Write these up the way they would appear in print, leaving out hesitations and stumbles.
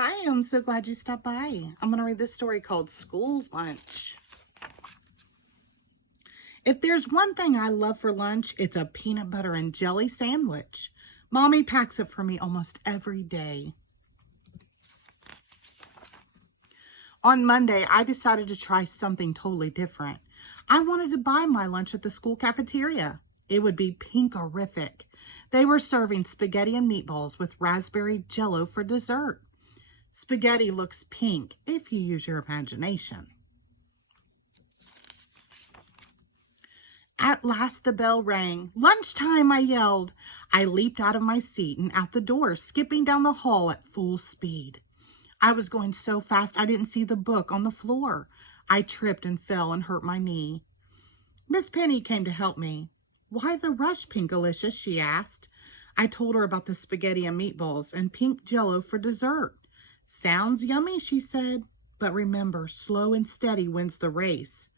Hi, I'm so glad you stopped by. I'm going to read this story called School Lunch. If there's one thing I love for lunch, it's a peanut butter and jelly sandwich. Mommy packs it for me almost every day. On Monday, I decided to try something totally different. I wanted to buy my lunch at the school cafeteria. It would be pink-orific. They were serving spaghetti and meatballs with raspberry jello for dessert. Spaghetti looks pink if you use your imagination. At last the bell rang. Lunchtime, I yelled. I leaped out of my seat and out the door, skipping down the hall at full speed. I was going so fast I didn't see the book on the floor. I tripped and fell and hurt my knee. Miss Penny came to help me. Why the rush, Pinkalicious? She asked. I told her about the spaghetti and meatballs and pink jello for dessert. Sounds yummy, she said, but remember, slow and steady wins the race.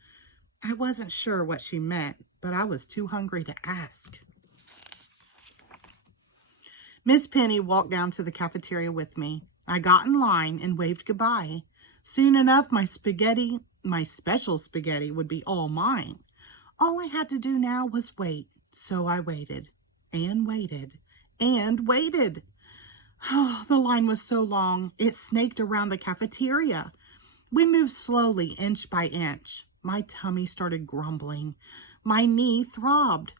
I wasn't sure what she meant, but I was too hungry to ask. Miss Penny walked down to the cafeteria with me. I got in line and waved goodbye. Soon enough, my special spaghetti would be all mine. All I had to do now was wait, so I waited and waited and waited. Oh, the line was so long, it snaked around the cafeteria. We moved slowly, inch by inch. My tummy started grumbling. My knee throbbed.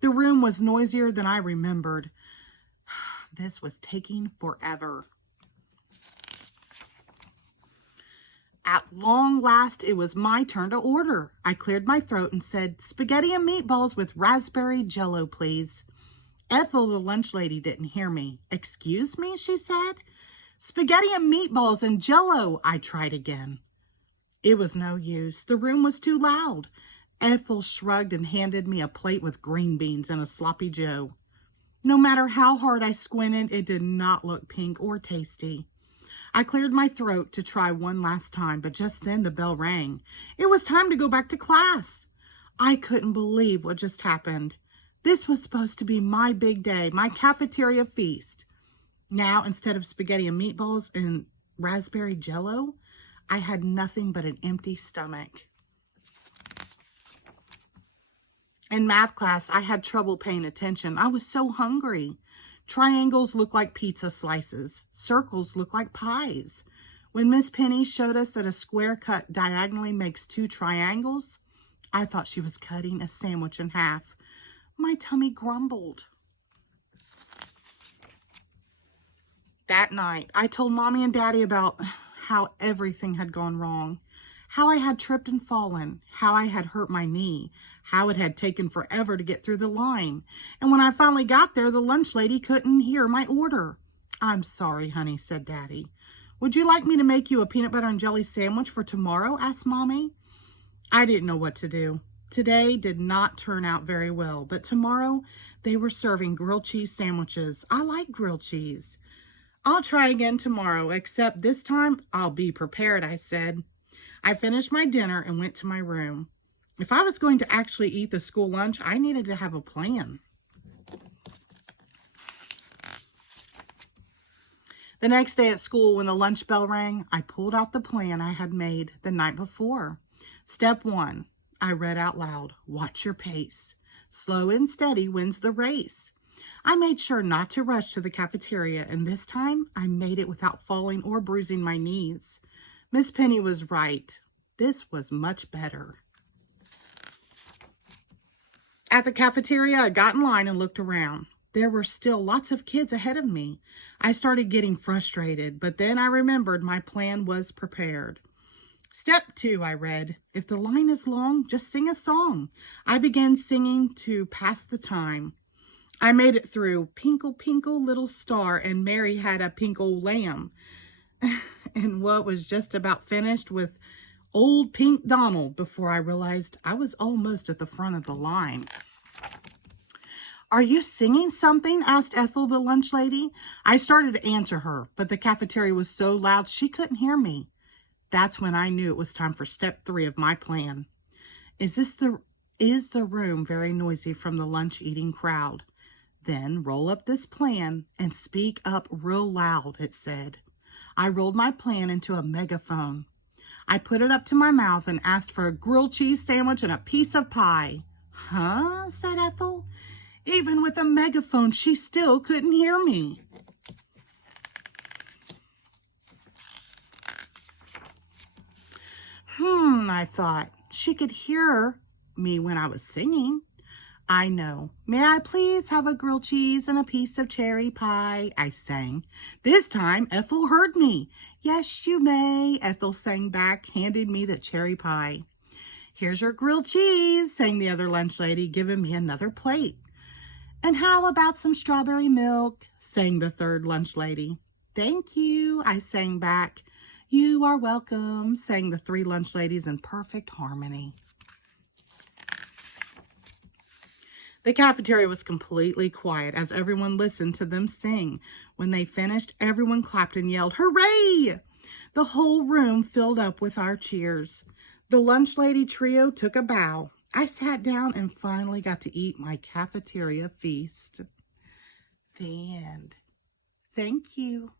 The room was noisier than I remembered. This was taking forever. At long last, it was my turn to order. I cleared my throat and said, "Spaghetti and meatballs with raspberry jello, please." Ethel, the lunch lady, didn't hear me. "Excuse me," she said. "Spaghetti and meatballs and jello," I tried again. It was no use. The room was too loud. Ethel shrugged and handed me a plate with green beans and a sloppy joe. No matter how hard I squinted, it did not look pink or tasty. I cleared my throat to try one last time, but just then the bell rang. It was time to go back to class. I couldn't believe what just happened. This was supposed to be my big day, my cafeteria feast. Now, instead of spaghetti and meatballs and raspberry jello, I had nothing but an empty stomach. In math class, I had trouble paying attention. I was so hungry. Triangles look like pizza slices. Circles look like pies. When Miss Penny showed us that a square cut diagonally makes two triangles, I thought she was cutting a sandwich in half. My tummy grumbled. That night, I told Mommy and Daddy about how everything had gone wrong, how I had tripped and fallen, how I had hurt my knee, how it had taken forever to get through the line, and when I finally got there, the lunch lady couldn't hear my order. "I'm sorry, honey," said Daddy. "Would you like me to make you a peanut butter and jelly sandwich for tomorrow?" asked Mommy. I didn't know what to do. Today did not turn out very well, but tomorrow they were serving grilled cheese sandwiches. I like grilled cheese. "I'll try again tomorrow, except this time I'll be prepared," I said. I finished my dinner and went to my room. If I was going to actually eat the school lunch, I needed to have a plan. The next day at school, when the lunch bell rang, I pulled out the plan I had made the night before. Step 1, I read out loud, "Watch your pace. Slow and steady wins the race." I made sure not to rush to the cafeteria, and this time I made it without falling or bruising my knees. Miss Penny was right. This was much better. At the cafeteria, I got in line and looked around. There were still lots of kids ahead of me. I started getting frustrated, but then I remembered my plan was prepared. Step 2, I read, "If the line is long, just sing a song." I began singing to pass the time. I made it through "Pinkle, Pinkle, Little Star," and "Mary Had a Pink Old Lamb." And what was just about finished with "Old Pink Donald" before I realized I was almost at the front of the line. "Are you singing something?" asked Ethel, the lunch lady. I started to answer her, but the cafeteria was so loud she couldn't hear me. That's when I knew it was time for step 3 of my plan. Is the room very noisy from the lunch eating crowd? Then roll up this plan and speak up real loud," it said. I rolled my plan into a megaphone. I put it up to my mouth and asked for a grilled cheese sandwich and a piece of pie. Huh? Said Ethel. Even with a megaphone, she still couldn't hear me. I thought. She could hear me when I was singing. I know. May I please have a grilled cheese and a piece of cherry pie? I sang. This time, Ethel heard me. Yes, you may, Ethel sang back, handing me the cherry pie. Here's your grilled cheese, sang the other lunch lady, giving me another plate. And how about some strawberry milk, sang the third lunch lady. Thank you, I sang back. You are welcome, sang the three lunch ladies in perfect harmony. The cafeteria was completely quiet as everyone listened to them sing. When they finished, everyone clapped and yelled, "Hooray!" The whole room filled up with our cheers. The lunch lady trio took a bow. I sat down and finally got to eat my cafeteria feast. The end. Thank you.